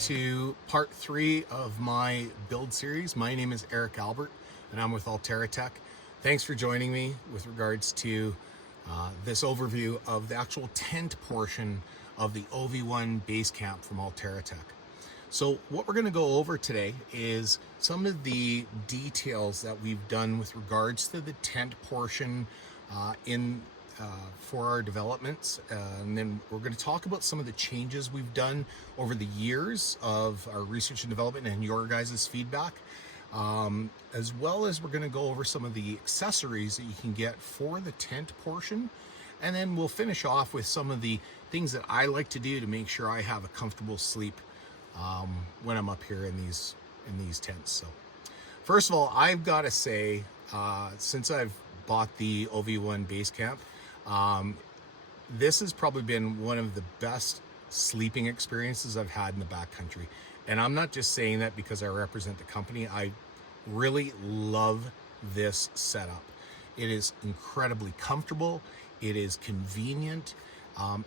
to part 3 of my build series. My name is Eric Albert and I'm with Allterra Tech. Thanks for joining me with regards to this overview of the actual tent portion of the OV1 Basecamp from Allterra Tech. So what we're going to go over today is some of the details that we've done with regards to the tent portion for our developments, and then we're going to talk about some of the changes we've done over the years of our research and development and your guys' feedback, as well as we're going to go over some of the accessories that you can get for the tent portion, and then we'll finish off with some of the things that I like to do to make sure I have a comfortable sleep when I'm up here in these tents. So first of all, I've got to say, since I've bought the OV1 Basecamp, this has probably been one of the best sleeping experiences I've had in the backcountry. And I'm not just saying that because I represent the company. I really love this setup. It is incredibly comfortable. It is convenient.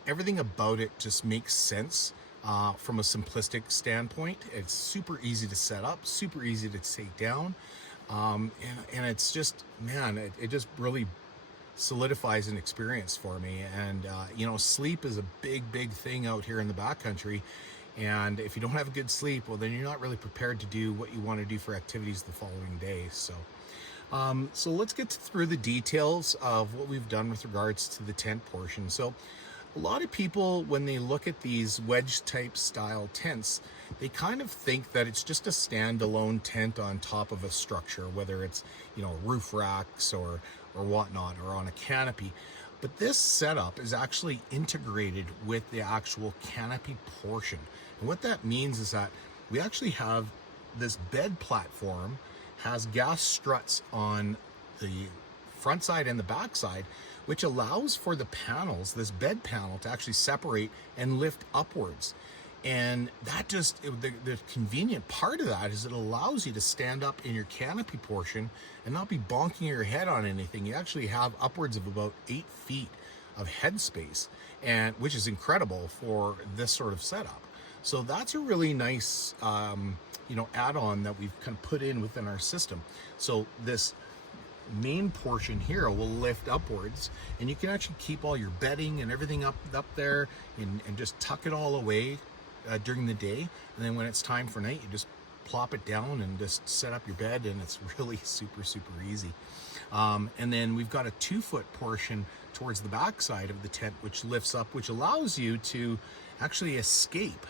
Everything about it just makes sense from a simplistic standpoint. It's super easy to set up, super easy to take down. And it's just, man, it just really solidifies an experience for me. And you know, sleep is a big thing out here in the backcountry, and if you don't have a good sleep, well, then you're not really prepared to do what you want to do for activities the following day. So so let's get through the details of what we've done with regards to the tent portion. So a lot of people, when they look at these wedge type style tents, they kind of think that it's just a standalone tent on top of a structure, whether it's, you know, roof racks or whatnot, or on a canopy. But this setup is actually integrated with the actual canopy portion. And what that means is that we actually have this bed platform, has gas struts on the front side and the back side, which allows for the panels, this bed panel, to actually separate and lift upwards. And that just, the convenient part of that is it allows you to stand up in your canopy portion and not be bonking your head on anything. You actually have upwards of about 8 feet of headspace, and which is incredible for this sort of setup. So that's a really nice, you know, add-on that we've kind of put in within our system. So this main portion here will lift upwards, and you can actually keep all your bedding and everything up there and just tuck it all away during the day, and then when it's time for night, you just plop it down and just set up your bed, and it's really super easy. And then we've got a 2-foot portion towards the back side of the tent which lifts up, which allows you to actually escape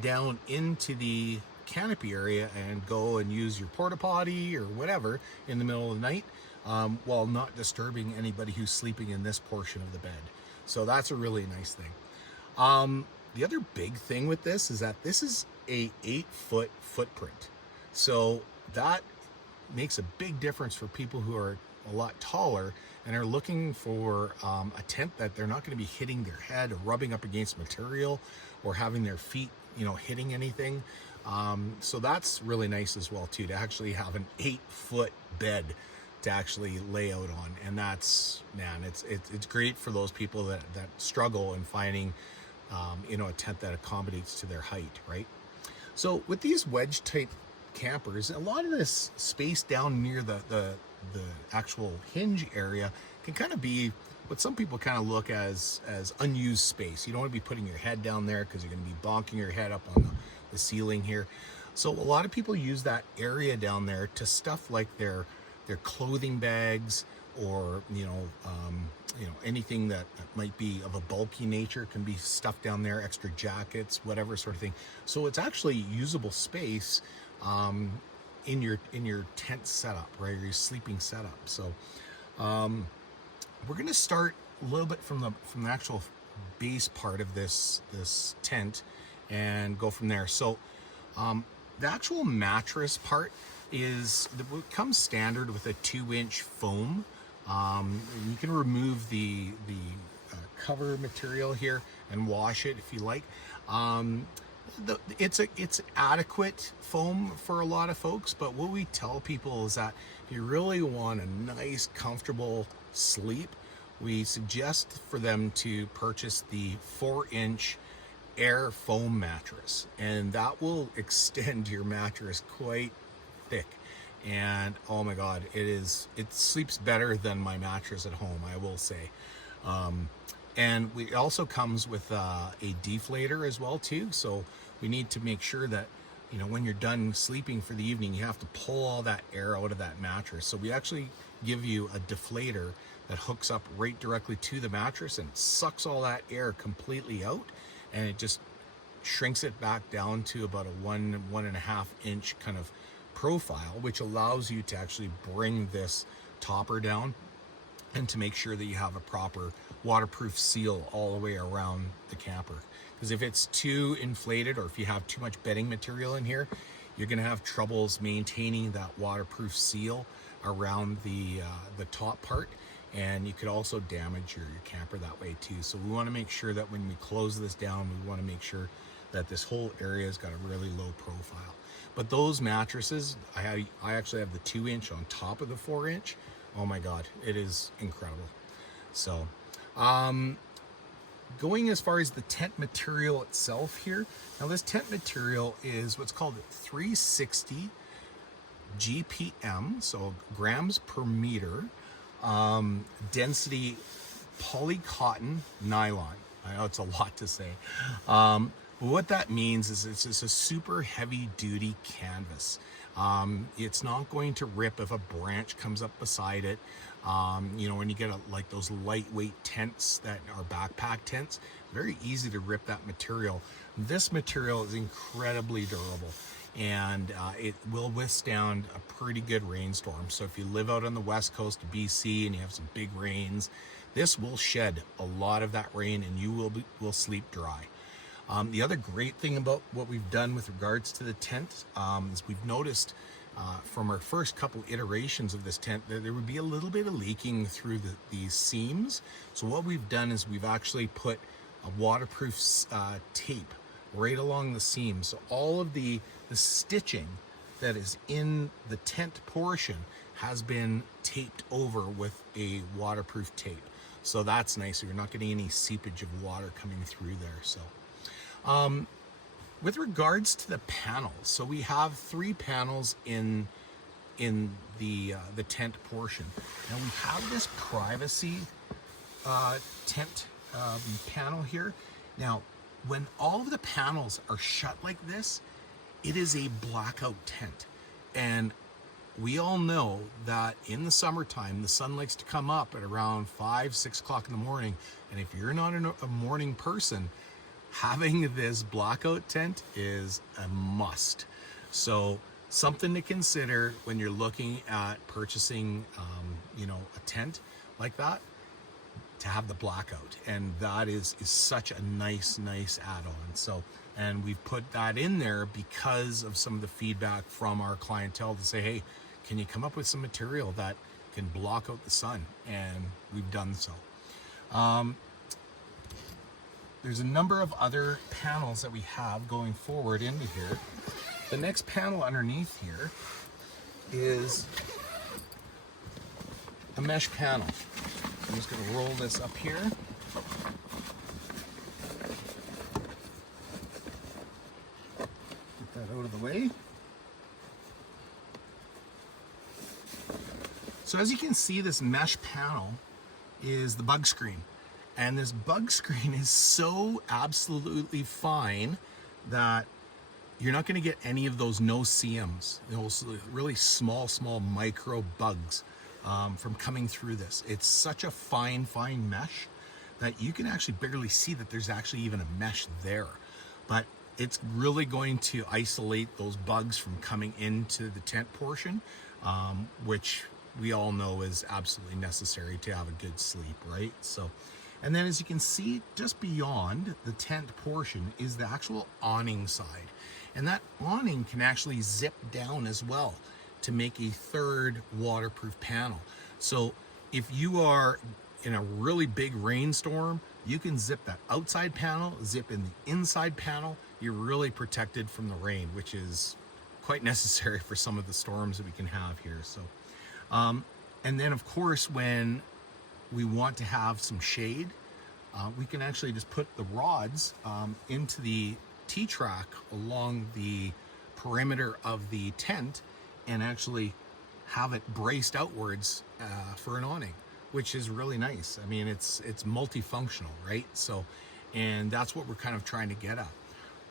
down into the canopy area and go and use your porta potty or whatever in the middle of the night, while not disturbing anybody who's sleeping in this portion of the bed. So that's a really nice thing. The other big thing with this is that this is a 8-foot footprint. So that makes a big difference for people who are a lot taller and are looking for a tent that they're not going to be hitting their head or rubbing up against material or having their feet, you know, hitting anything. So that's really nice as well too, to actually have an 8-foot bed to actually lay out on. And that's, man, it's great for those people that struggle in finding you know, a tent that accommodates to their height, right? So with these wedge type campers, a lot of this space down near the actual hinge area can kind of be what some people kind of look as unused space. You don't want to be putting your head down there because you're going to be bonking your head up on the ceiling here. So a lot of people use that area down there to stuff like their clothing bags, or you know, anything that might be of a bulky nature can be stuffed down there, extra jackets, whatever sort of thing. So it's actually usable space in your tent setup, right, or your sleeping setup. So we're going to start a little bit from the actual base part of this tent and go from there. So the actual mattress part comes standard with a 2-inch foam. You can remove the cover material here and wash it if you like. It's adequate foam for a lot of folks, but what we tell people is that if you really want a nice, comfortable sleep, we suggest for them to purchase the 4-inch air foam mattress, and that will extend your mattress quite thick. And oh my god, it sleeps better than my mattress at home, I will say. And it also comes with a deflator as well too, so we need to make sure that, you know, when you're done sleeping for the evening, you have to pull all that air out of that mattress. So we actually give you a deflator that hooks up right directly to the mattress and sucks all that air completely out, and it just shrinks it back down to about a 1.5 inch kind of profile, which allows you to actually bring this topper down and to make sure that you have a proper waterproof seal all the way around the camper. Because if it's too inflated, or if you have too much bedding material in here, you're going to have troubles maintaining that waterproof seal around the top part, and you could also damage your camper that way too. So we want to make sure that when we close this down, we want to make sure that this whole area has got a really low profile. But those mattresses, I actually have the 2 inch on top of the 4 inch. Oh my god, it is incredible. So going as far as the tent material itself here, now this tent material is what's called 360 GPM, so grams per meter, density polycotton nylon. I know it's a lot to say. But what that means is it's just a super heavy duty canvas. It's not going to rip if a branch comes up beside it. You know, when you get like those lightweight tents that are backpack tents, very easy to rip that material. This material is incredibly durable, and it will withstand a pretty good rainstorm. So if you live out on the west coast of BC and you have some big rains, this will shed a lot of that rain, and you will sleep dry. The other great thing about what we've done with regards to the tent is we've noticed from our first couple iterations of this tent that there would be a little bit of leaking through these seams. So what we've done is we've actually put a waterproof tape right along the seam. So all of the stitching that is in the tent portion has been taped over with a waterproof tape. So that's nice. So you're not getting any seepage of water coming through there. So with regards to the panels, so we have 3 panels in the tent portion. Now we have this privacy tent panel here. Now, when all of the panels are shut like this, it is a blackout tent, and we all know that in the summertime the sun likes to come up at around 5-6 o'clock in the morning, and if you're not a morning person, having this blackout tent is a must. So something to consider when you're looking at purchasing you know, a tent like that, to have the blackout, and that is such a nice add-on. So, and we've put that in there because of some of the feedback from our clientele to say, hey, can you come up with some material that can block out the sun? And we've done so. There's a number of other panels that we have going forward into here. The next panel underneath here is a mesh panel. I'm just going to roll this up here. Get that out of the way. So as you can see, this mesh panel is the bug screen. And this bug screen is so absolutely fine that you're not going to get any of those no-see-ums, those really small micro bugs from coming through this. It's such a fine mesh that you can actually barely see that there's actually even a mesh there. But it's really going to isolate those bugs from coming into the tent portion, which we all know is absolutely necessary to have a good sleep, right? So, and then as you can see, just beyond the tent portion is the actual awning side. And that awning can actually zip down as well to make a third waterproof panel. So if you are in a really big rainstorm, you can zip that outside panel, zip in the inside panel. You're really protected from the rain, which is quite necessary for some of the storms that we can have here. So, and then of course, when we want to have some shade, we can actually just put the rods into the T-track along the perimeter of the tent and actually have it braced outwards for an awning, which is really nice. I mean, it's multifunctional, right? So, and that's what we're kind of trying to get at.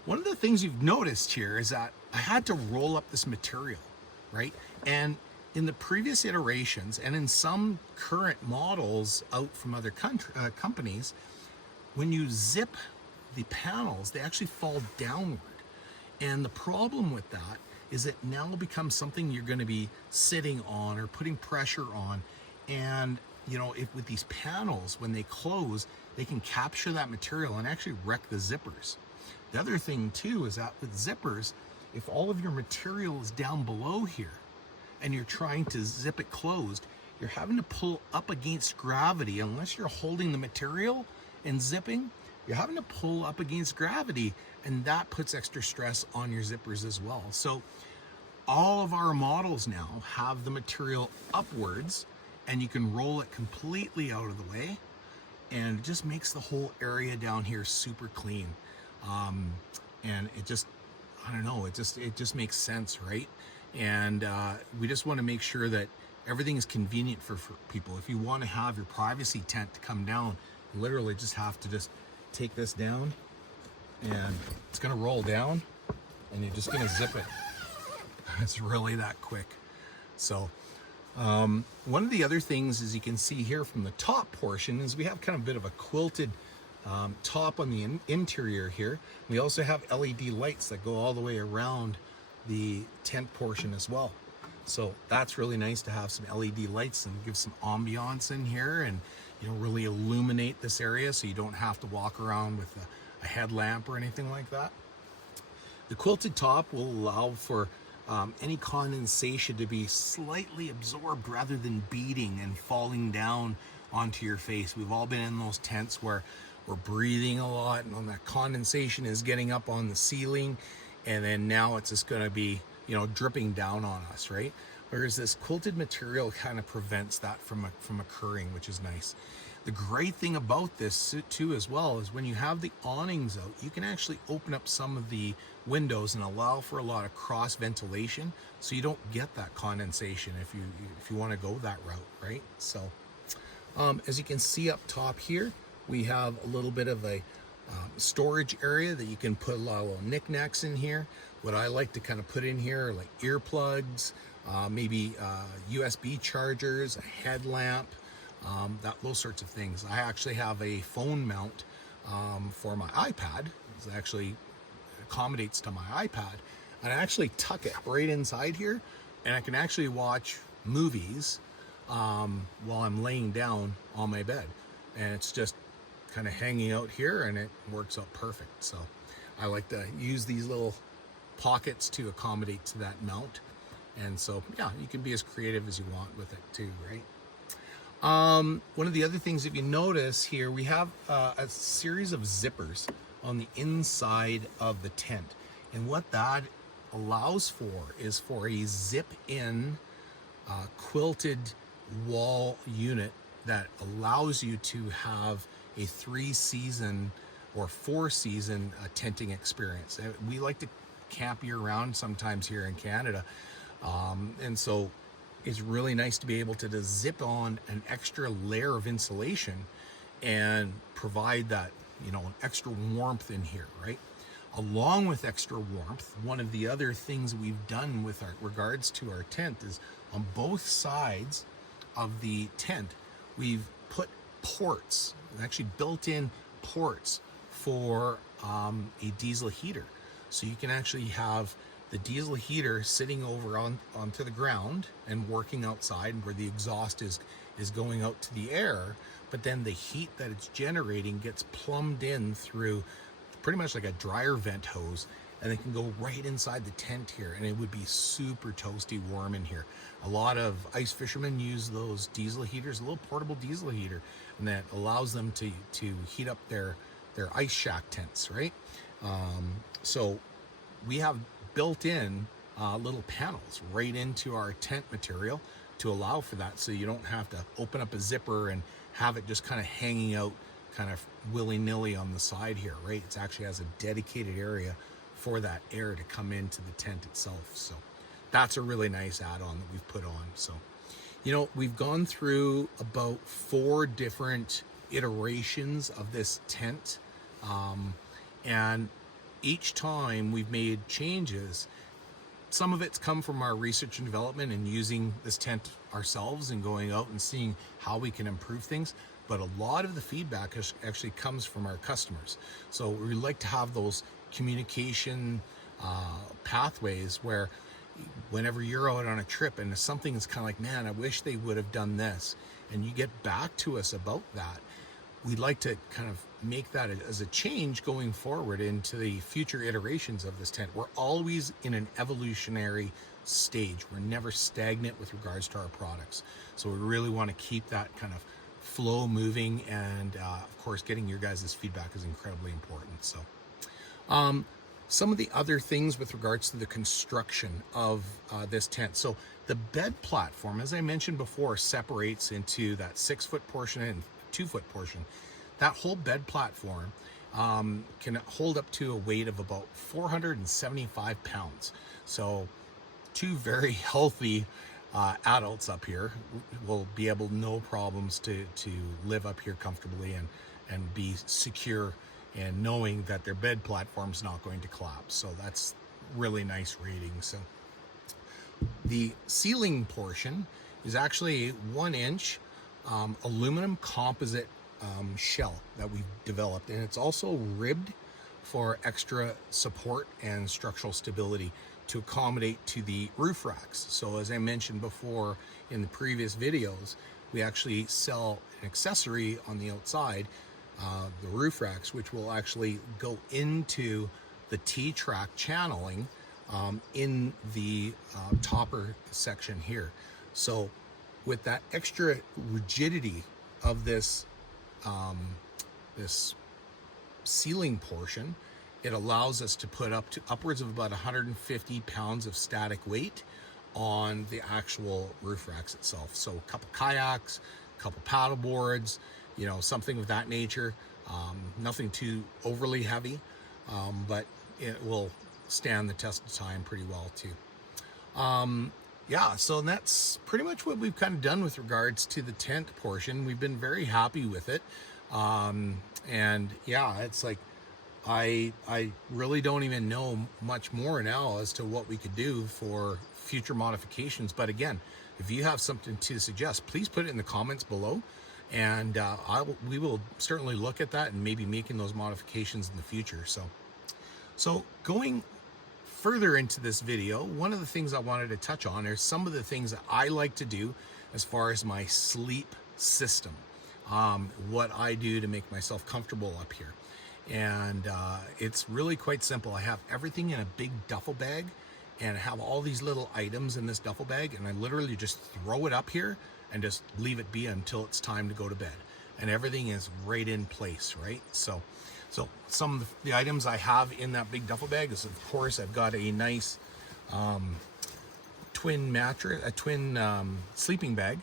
One of the things you've noticed here is that I had to roll up this material, right? And in the previous iterations and in some current models out from other companies, when you zip the panels, they actually fall downward. And the problem with that is it now becomes something you're going to be sitting on or putting pressure on. And, you know, if with these panels, when they close, they can capture that material and actually wreck the zippers. The other thing too is that with zippers, if all of your material is down below here and you're trying to zip it closed, you're having to pull up against gravity. Unless you're holding the material and zipping, you're having to pull up against gravity, and that puts extra stress on your zippers as well. So all of our models now have the material upwards, and you can roll it completely out of the way, and it just makes the whole area down here super clean. And it just, I don't know, it just makes sense, right? And we just want to make sure that everything is convenient for people. If you want to have your privacy tent to come down, you literally just have to just take this down, and it's going to roll down, and you're just going to zip it. It's really that quick. So one of the other things, as you can see here from the top portion, is we have kind of a bit of a quilted top on the interior here. We also have LED lights that go all the way around the tent portion as well. So that's really nice to have some LED lights and give some ambiance in here, and, you know, really illuminate this area so you don't have to walk around with a headlamp or anything like that. The quilted top will allow for any condensation to be slightly absorbed rather than beating and falling down onto your face. We've all been in those tents where we're breathing a lot, and that condensation is getting up on the ceiling, and then now it's just going to be, you know, dripping down on us, right? Whereas this quilted material kind of prevents that from occurring, which is nice. The great thing about this too as well is when you have the awnings out, you can actually open up some of the windows and allow for a lot of cross ventilation, so you don't get that condensation if you want to go that route, right? So as you can see up top here, we have a little bit of a storage area that you can put a lot of little knickknacks in here. What I like to kind of put in here are like earplugs, maybe USB chargers, a headlamp, those sorts of things. I actually have a phone mount for my iPad. It actually accommodates to my iPad, and I actually tuck it right inside here, and I can actually watch movies while I'm laying down on my bed, and it's just kind of hanging out here, and it works out perfect. So I like to use these little pockets to accommodate to that mount, and so yeah, you can be as creative as you want with it too, right? One of the other things, if you notice here, we have a series of zippers on the inside of the tent, and what that allows for is for a zip-in quilted wall unit that allows you to have a 3-season or 4-season tenting experience. We like to camp year-round sometimes here in Canada, and so it's really nice to be able to just zip on an extra layer of insulation and provide that, you know, an extra warmth in here, right? Along with extra warmth, one of the other things we've done with regards to our tent is on both sides of the tent, we've put ports, actually built-in ports for a diesel heater. So you can actually have the diesel heater sitting over onto the ground and working outside where the exhaust is going out to the air, but then the heat that it's generating gets plumbed in through pretty much like a dryer vent hose, and it can go right inside the tent here, and it would be super toasty warm in here. A lot of ice fishermen use those diesel heaters, a little portable diesel heater, and that allows them to heat up their ice shack tents, right? So we have built-in little panels right into our tent material to allow for that, so you don't have to open up a zipper and have it just kind of hanging out kind of willy-nilly on the side here, right? It actually has a dedicated area for that air to come into the tent itself. So that's a really nice add-on that we've put on. So, you know, we've gone through about 4 different iterations of this tent, and each time we've made changes. Some of it's come from our research and development and using this tent ourselves and going out and seeing how we can improve things. But a lot of the feedback actually comes from our customers. So we like to have those communication pathways where whenever you're out on a trip and something is kind of like, man, I wish they would have done this, and you get back to us about that, we'd like to kind of make that as a change going forward into the future iterations of this tent. We're always in an evolutionary stage. We're never stagnant with regards to our products. So we really want to keep that kind of flow moving, and of course getting your guys' feedback is incredibly important. So some of the other things with regards to the construction of this tent. So the bed platform, as I mentioned before, separates into that 6-foot portion and 2-foot portion. That whole bed platform can hold up to a weight of about 475 pounds. So 2 very healthy adults up here will be able, no problems, to live up here comfortably and be secure, and knowing that their bed platform's not going to collapse. So that's really nice rating. So the ceiling portion is actually a 1-inch aluminum composite shell that we've developed, and it's also ribbed for extra support and structural stability to accommodate to the roof racks. So as I mentioned before in the previous videos, we actually sell an accessory on the outside, the roof racks, which will actually go into the T-track channeling in the topper section here. So with that extra rigidity of this this ceiling portion, it allows us to put up to upwards of about 150 pounds of static weight on the actual roof racks itself. So a couple kayaks, a couple paddle boards, you know, something of that nature. Nothing too overly heavy, but it will stand the test of time pretty well too. Yeah, so that's pretty much what we've kind of done with regards to the tent portion. We've been very happy with it. And yeah, it's like, I really don't even know much more now as to what we could do for future modifications. But again, if you have something to suggest, please put it in the comments below, and we will certainly look at that and maybe making those modifications in the future. So going further into this video, one of the things I wanted to touch on are some of the things that I like to do as far as my sleep system, what I do to make myself comfortable up here. And it's really quite simple. I have everything in a big duffel bag, and I have all these little items in this duffel bag, and I literally just throw it up here and just leave it be until it's time to go to bed, and everything is right in place, right? So some of the items I have in that big duffel bag is, of course, I've got a nice twin mattress, a twin sleeping bag,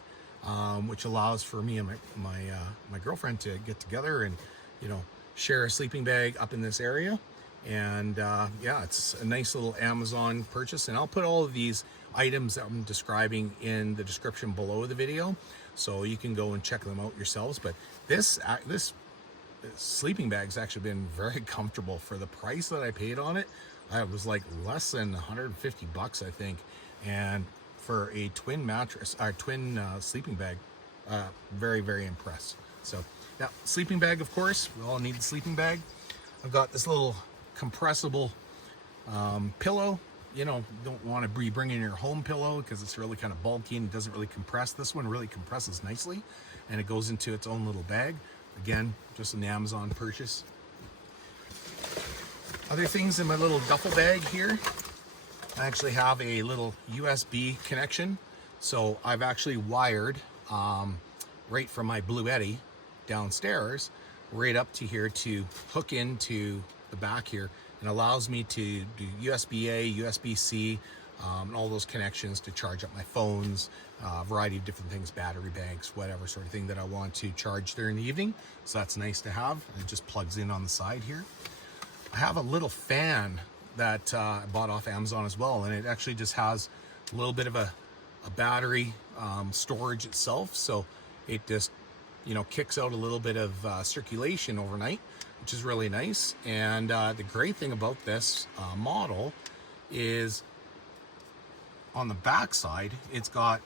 which allows for me and my girlfriend to get together and, you know, share a sleeping bag up in this area. And yeah, it's a nice little Amazon purchase, and I'll put all of these items that I'm describing in the description below the video, so you can go and check them out yourselves. But this sleeping bag's actually been very comfortable for the price that I paid on it. It was like less than 150 bucks, I think, and for a twin mattress, or twin sleeping bag, very, very impressed. So yeah, sleeping bag, of course, we all need the sleeping bag. I've got this little compressible pillow. You know, don't want to be bringing your home pillow because it's really kind of bulky and doesn't really compress. This one really compresses nicely, and it goes into its own little bag. Again, just an Amazon purchase. Other things in my little duffel bag here, I actually have a little USB connection. So I've actually wired right from my Blue Eddy downstairs right up to here to hook into the back here, and allows me to do USB-A, USB-C, and all those connections to charge up my phones, a variety of different things, battery banks, whatever sort of thing that I want to charge during the evening. So that's nice to have. It just plugs in on the side here. I have a little fan that I bought off Amazon as well, and it actually just has a little bit of a battery storage itself, so it just, you know, kicks out a little bit of circulation overnight, which is really nice. And the great thing about this model is on the back side, it's got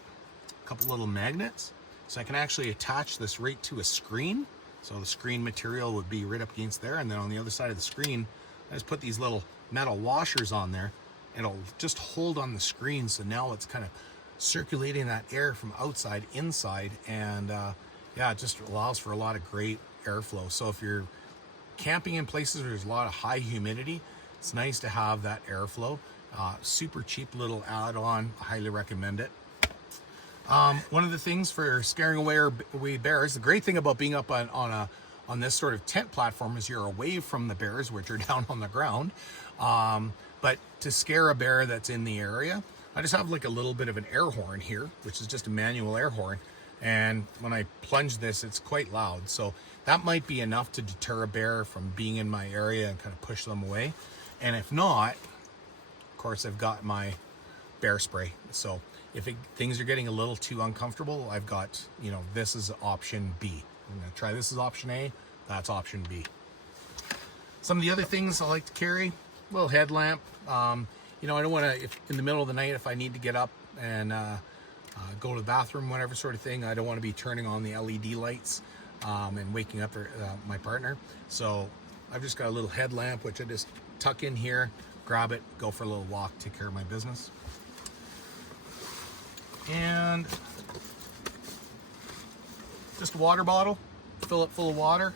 a couple little magnets, so I can actually attach this right to a screen. So the screen material would be right up against there, and then on the other side of the screen, I just put these little metal washers on there, and it'll just hold on the screen. So now it's kind of circulating that air from outside inside, and yeah, it just allows for a lot of great airflow. So if you're camping in places where there's a lot of high humidity, it's nice to have that airflow. Super cheap little add-on. I highly recommend it. One of the things for scaring away bears, the great thing about being up on this sort of tent platform is you're away from the bears, which are down on the ground. But to scare a bear that's in the area, I just have like a little bit of an air horn here, which is just a manual air horn. And when I plunge this, it's quite loud. So that might be enough to deter a bear from being in my area and kind of push them away. And if not, of course, I've got my bear spray. So if things are getting a little too uncomfortable, I've got, you know, this is option B. I'm gonna try this as option A, that's option B. Some of the other things I like to carry, a little headlamp. You know, I don't wanna, if in the middle of the night, if I need to get up and go to the bathroom, whatever sort of thing, I don't wanna be turning on the LED lights and waking up my partner. So I've just got a little headlamp, which I just tuck in here, grab it, go for a little walk, take care of my business. And just a water bottle, fill it full of water,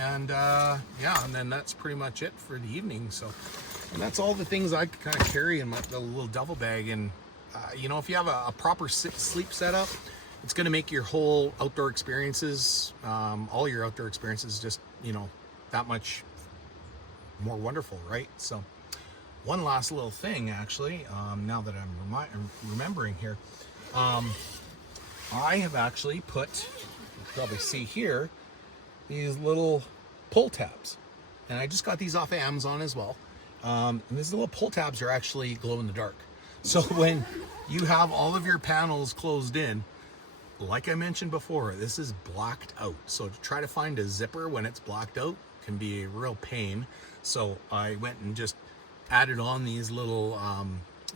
and yeah, and then that's pretty much it for the evening. So, and that's all the things I kind of carry in the little duffel bag. And you know, if you have a proper sleep setup, it's going to make your whole outdoor experiences, all your outdoor experiences, just, you know, that much more wonderful, right? So one last little thing, actually, now that I'm remembering here, I have actually put, you can probably see here, these little pull tabs, and I just got these off of Amazon as well. And these little pull tabs are actually glow in the dark. So when you have all of your panels closed in, like I mentioned before, this is blacked out. So to try to find a zipper when it's blacked out can be a real pain. So I went and just added on these little,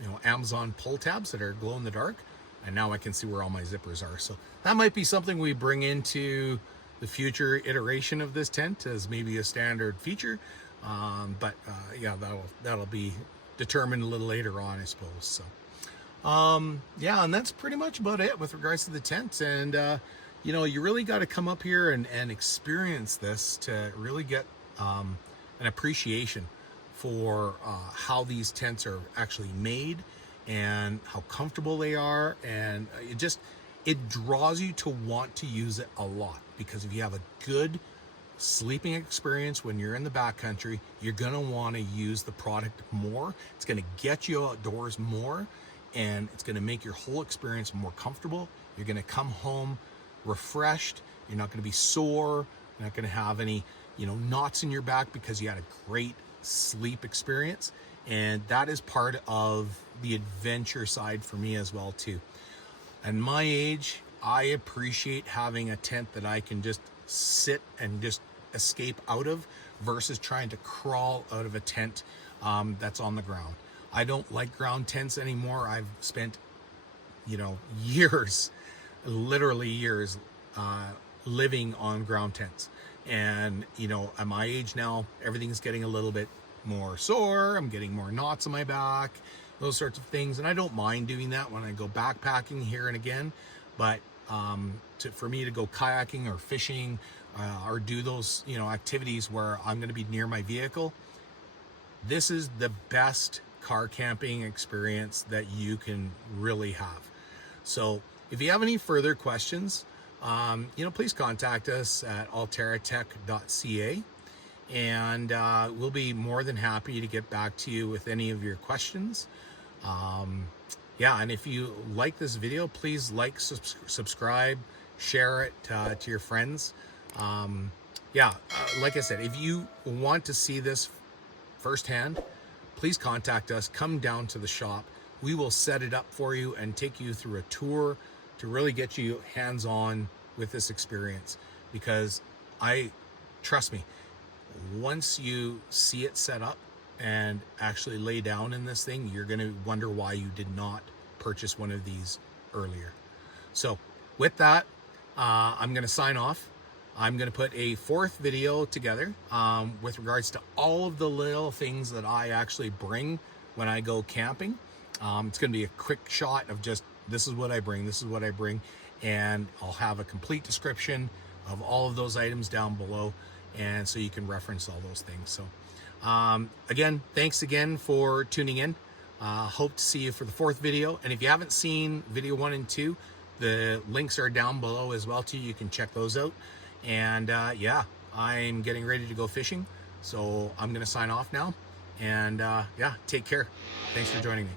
you know, Amazon pull tabs that are glow in the dark. And now I can see where all my zippers are. So that might be something we bring into the future iteration of this tent as maybe a standard feature. But yeah, that'll be determined a little later on, I suppose. So yeah, and that's pretty much about it with regards to the tent. And you know, you really got to come up here and experience this to really get an appreciation for how these tents are actually made and how comfortable they are. And it draws you to want to use it a lot, because if you have a good sleeping experience when you're in the backcountry, you're gonna want to use the product more. It's gonna get you outdoors more, and it's gonna make your whole experience more comfortable. You're gonna come home refreshed. You're not gonna be sore. You're not gonna have any, you know, knots in your back because you had a great sleep experience. And that is part of the adventure side for me as well too. At my age, I appreciate having a tent that I can just sit and just escape out of versus trying to crawl out of a tent that's on the ground. I don't like ground tents anymore. I've spent, you know, years, literally years, living on ground tents. And, you know, at my age now, everything's getting a little bit more sore. I'm getting more knots in my back, those sorts of things. And I don't mind doing that when I go backpacking here and again. But for me to go kayaking or fishing or do those, you know, activities where I'm going to be near my vehicle, this is the best car camping experience that you can really have. So if you have any further questions, you know, please contact us at allterratech.ca, and we'll be more than happy to get back to you with any of your questions. Yeah, and if you like this video, please like, subscribe, share it to your friends. Like I said, if you want to see this firsthand, please contact us. Come down to the shop. We will set it up for you and take you through a tour to really get you hands-on with this experience. Because trust me, once you see it set up and actually lay down in this thing, you're going to wonder why you did not purchase one of these earlier. So with that, I'm going to sign off. I'm going to put a fourth video together with regards to all of the little things that I actually bring when I go camping. It's going to be a quick shot of just, this is what I bring, this is what I bring, and I'll have a complete description of all of those items down below, and so you can reference all those things. So again, thanks again for tuning in. Hope to see you for the fourth video. And if you haven't seen video 1 and 2, the links are down below as well too. You can check those out. And yeah, I'm getting ready to go fishing, so I'm gonna sign off now. And yeah, take care. Thanks for joining me.